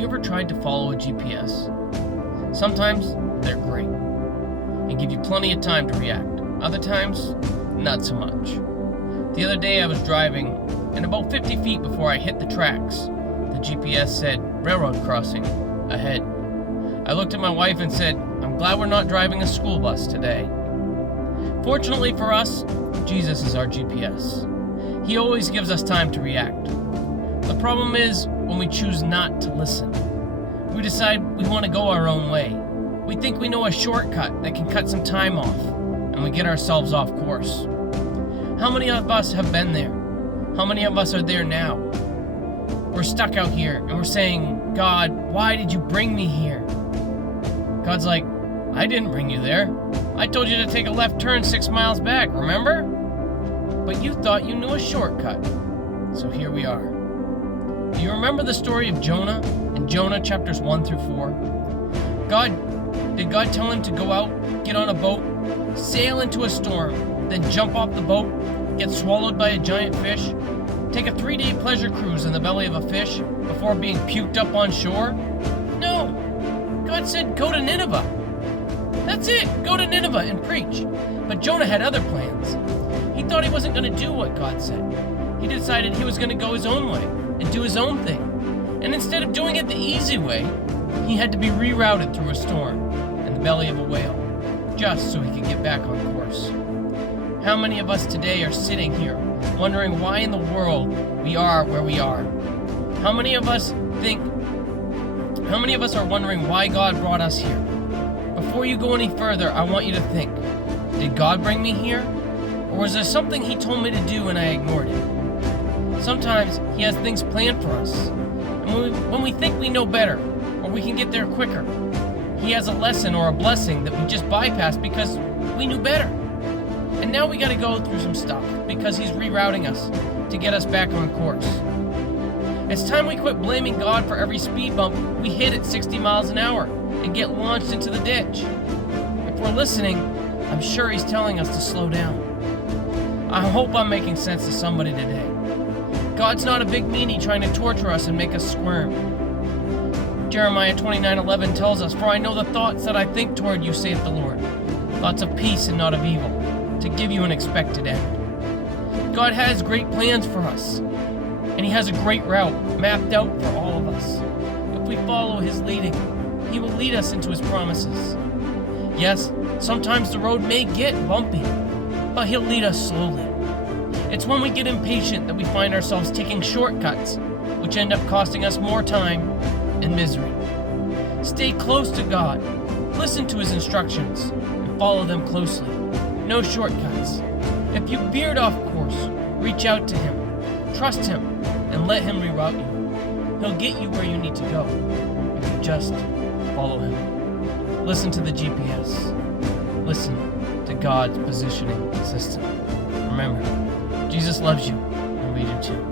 you ever tried to follow a GPS? Sometimes they're great and give you plenty of time to react. Other times, not so much. The other day I was driving, and about 50 feet before I hit the tracks, the GPS said, "Railroad crossing, ahead." I looked at my wife and said, "I'm glad we're not driving a school bus today." Fortunately for us, Jesus is our GPS. He always gives us time to react. The problem is when we choose not to listen. We decide we want to go our own way. We think we know a shortcut that can cut some time off, and we get ourselves off course. How many of us have been there? How many of us are there now? We're stuck out here and we're saying, "God, why did you bring me here?" God's like, "I didn't bring you there. I told you to take a left turn 6 miles back, remember? But you thought you knew a shortcut." So here we are. Do you remember the story of Jonah in Jonah chapters 1 through 4? Did God tell him to go out, get on a boat, sail into a storm, then jump off the boat, get swallowed by a giant fish, take a 3-day pleasure cruise in the belly of a fish before being puked up on shore? No. God said, "Go to Nineveh." That's it. Go to Nineveh and preach. But Jonah had other plans. He thought he wasn't going to do what God said. He decided he was going to go his own way and do his own thing. And instead of doing it the easy way, he had to be rerouted through a storm in the belly of a whale, just so he could get back on course. How many of us today are sitting here wondering why in the world we are where we are? How many of us are wondering why God brought us here? Before you go any further, I want you to think, did God bring me here? Or was there something he told me to do and I ignored it? Sometimes he has things planned for us. And when we think we know better, or we can get there quicker, he has a lesson or a blessing that we just bypassed because we knew better. And now we got to go through some stuff because he's rerouting us to get us back on course. It's time we quit blaming God for every speed bump we hit at 60 miles an hour and get launched into the ditch. If we're listening, I'm sure he's telling us to slow down. I hope I'm making sense to somebody today. God's not a big meanie trying to torture us and make us squirm. Jeremiah 29:11 tells us, "For I know the thoughts that I think toward you, saith the Lord, thoughts of peace and not of evil, to give you an expected end." God has great plans for us, and he has a great route mapped out for all of us. If we follow his leading, he will lead us into his promises. Yes, sometimes the road may get bumpy, but he'll lead us slowly. It's when we get impatient that we find ourselves taking shortcuts, which end up costing us more time and misery. Stay close to God, listen to his instructions, and follow them closely. No shortcuts. If you veered off course, reach out to him, trust him, and let him reroute you. He'll get you where you need to go if you just follow him. Listen to the GPS. Listen to God's positioning system. Remember, Jesus loves you, and we do too.